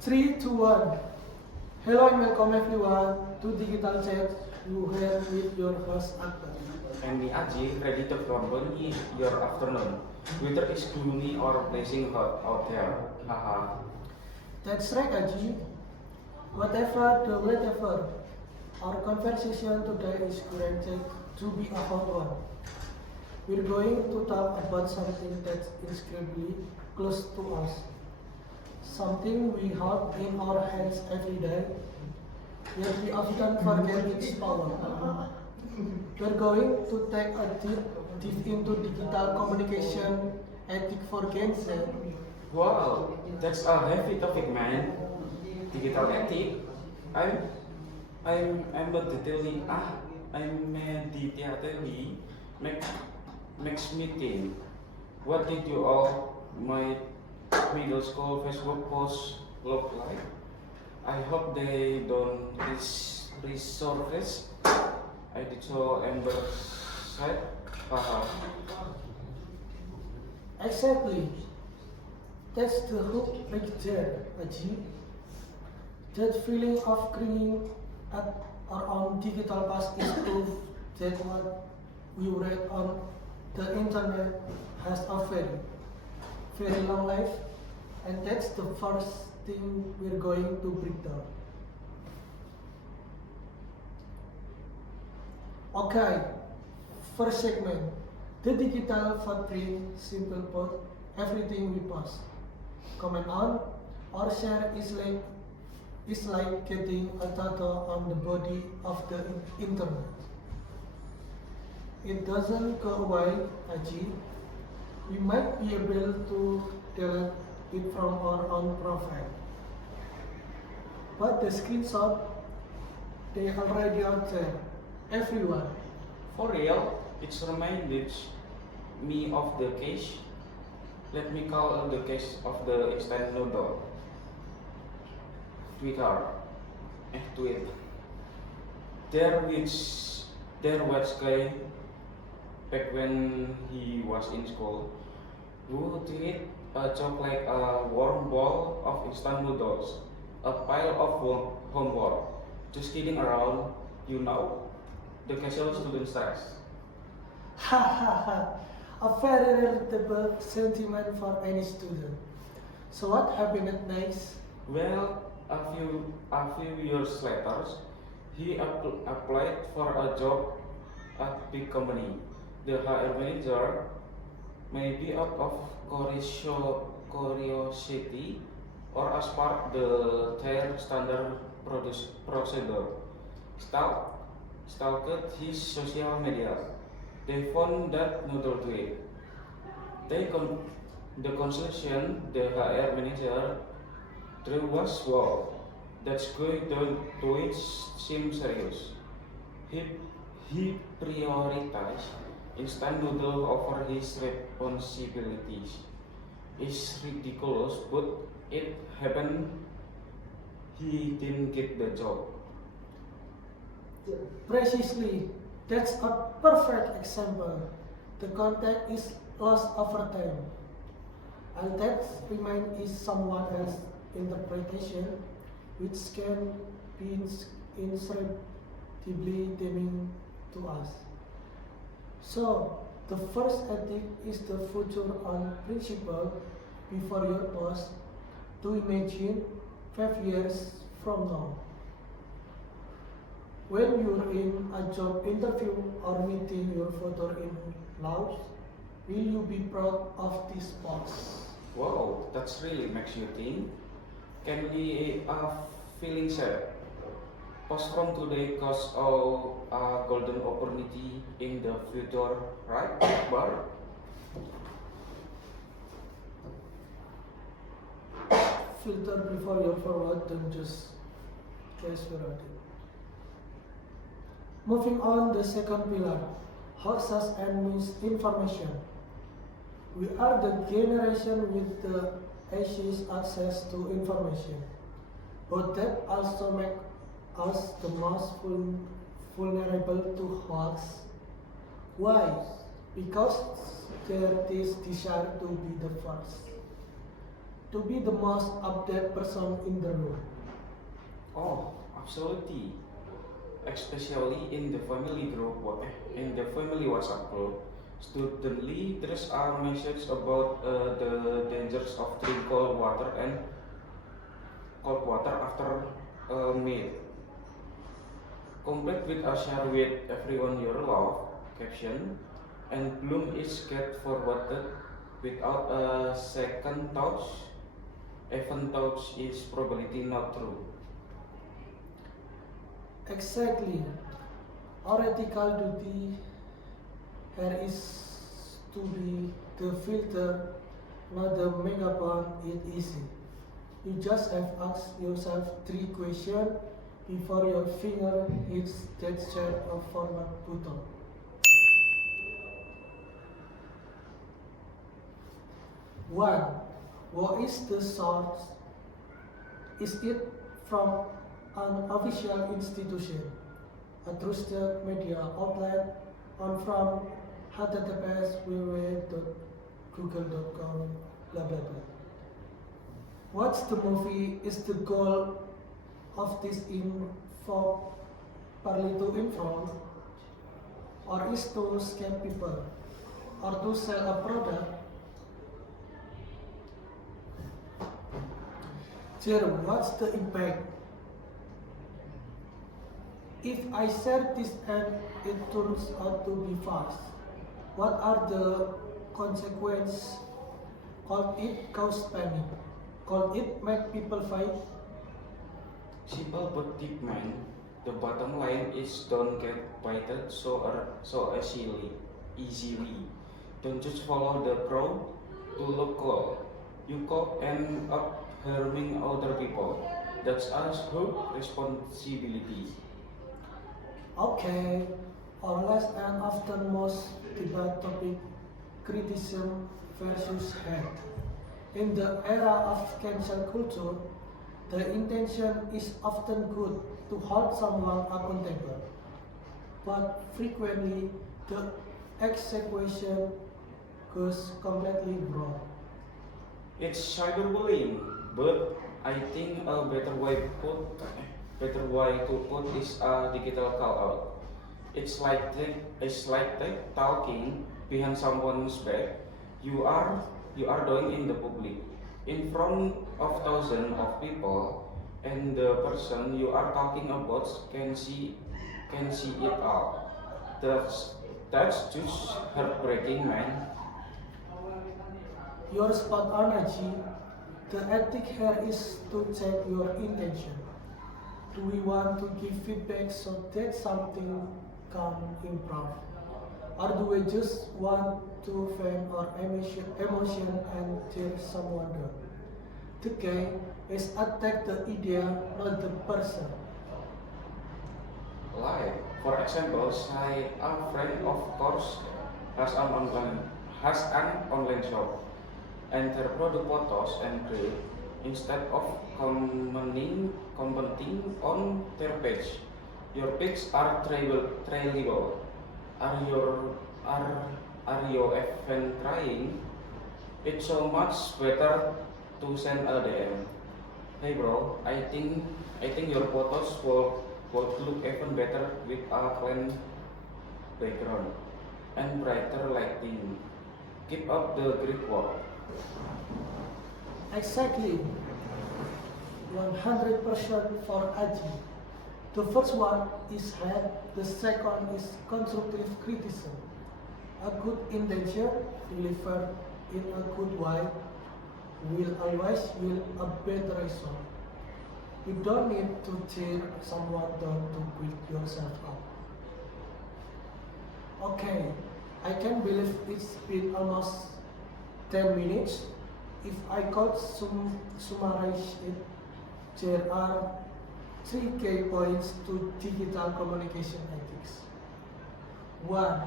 Three, two, one. Hello and welcome everyone to Digital Chat. You here with your host Akbar. And me Aji, ready to accompany your afternoon. Whether it's gloomy or blazing hot out there. Haha. That's right, Aji. Whatever the whatever, our conversation today is guaranteed to be a hot one. We're going to talk about something that's incredibly close to us. Something we hold in our hands every day, yet we often forget its power. We're going to take a deep into digital communication ethic for Gen Z. Wow, that's a heavy topic, man. Digital ethic. I'm I'm meditating. I'm meditating. Make makes me think. What did you all my middle school Facebook posts look like? I hope they don't resurface. I did so embarrassed. Haha. Exactly, that's the hook right there, Aji. That feeling of cringing at our own digital past is proof that what we read on the internet has a very long life, and that's the first thing we're going to break down. Okay, first segment, the digital footprint, simple put, everything we post, comment on, or share is like getting a tattoo on the body of the internet. It doesn't go away, Aji. We might be able to delete it from our own profile. But the screenshot, they already out there. Everyone. For real, it's reminded me of the case. Let me call it the case of the instant noodle. Twitter. Tweet. There which there was guy back when he was in school who tweet a joke like a warm ball of instant noodles, a pile of homework, just kidding around, you know, the casual student stress. Ha ha ha. A very relatable sentiment for any student. So what happened next? Well, a few years later, he applied for a job at big company. The HR manager, maybe out of curiosity or as part the their standard procedure, stalk, stalked his social media. They found that noodle tweet. They con- the conclusion the HR manager drew was wow. That's good. The it seems serious. He he prioritized instant noodle over his responsibilities. It's ridiculous, but it happened. He didn't get the job. Precisely. That's a perfect example. The context is lost over time. And that remain is someone else's interpretation, which can be incredibly damning to us. So, the first ethic is the future on principle before your post to imagine 5 years from now. When you're in a job interview or meeting your father in laws, will you be proud of this post? Wow, that's really makes you think. Can we feeling sad? Post from today cause a golden opportunity in the future, right? But Filter before your forward, don't just guess without it. Moving on, the second pillar, hoaxes and misinformation. We are the generation with the easiest access to information, but that also makes us the most vulnerable to hoax. Why? Because there is desire to be the first. to be the most updated person in the room. Oh, absolutely. Especially in the family group, in the family WhatsApp group, student leaders are messages about the dangers of drinking cold water after a meal. Complete with a share with everyone your love caption, and Bloom is get forwarded without a second thought. Even thought is probably not true. Exactly. Our ethical duty here is to be the filter, not the megaphone. It easy. You just have asked yourself 3 questions before your finger hits that share of format button. One, what is the source? Is it from an official institution, a trusted media outlet, or from https www.google.com, blah blah blah. What's the movie? Is the goal of this info partly to inform, or is to scam people, or to sell a product? Zero, what's the impact? If I share this and it turns out to be false, what are the consequences? Could it cause panic? Could it make people fight? Simple but deep, man. The bottom line is don't get baited so easily. Don't just follow the crowd to look cool. You could end up harming other people. That's us who responsibility. Okay, or less and often most debate topic, criticism versus hate. In the era of cancel culture, the intention is often good to hold someone accountable, but frequently the execution goes completely wrong. It's cyberbullying, but I think a better way to put is a digital call out. It's like talking behind someone's back. You are you are doing in the public, in front of thousands of people, and the person you are talking about can see it all. That's just heartbreaking, man. You're spot on, Aji. The ethic here is to check your intention. Do we want to give feedback so that something can improve? Or do we just want to vent our emotion and tear someone down? The guy is attack the idea, not the person. Like, for example, say a friend of course has an online has an online shop and their product photos and grade instead of commenting on their page. Your pics are trailable. Are your are you even trying? It's so much better to send a DM. Hey bro, I think your photos would look even better with a clean background and brighter lighting. Keep up the great work. Exactly, 100% for Aji. The first one is hate, the second is constructive criticism. A good intention delivered in a good way will always yield a better result. You don't need to tear someone down to build yourself up. Okay, I can believe it's been almost 10 minutes. If I could summarize it, there are 3 key points to digital communication ethics. 1.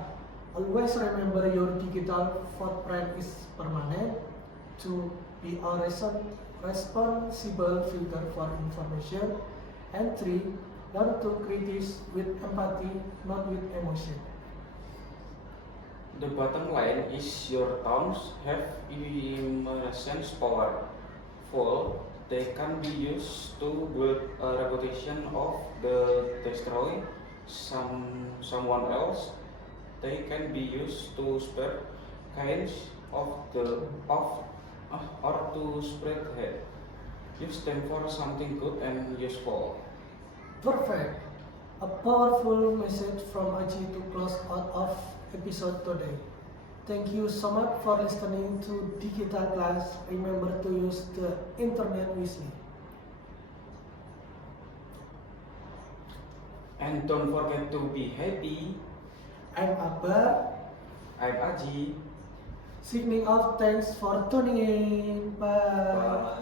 Always remember your digital footprint is permanent. 2. Be a responsible filter for information. And 3. Learn to criticize with empathy, not with emotion. The bottom line is your towns have immense power. fall, they can be used to build a reputation of the destroy someone else. They can be used to spread kinds or to spread hate. Use them for something good and useful. Perfect. A powerful message from Aji to close out of episode today. Thank you so much for listening to Digital Class. Remember to use the internet wisely. And don't forget to be happy. I'm Akbar. I'm Aji. Signing off. Thanks for tuning in. Bye. Bye.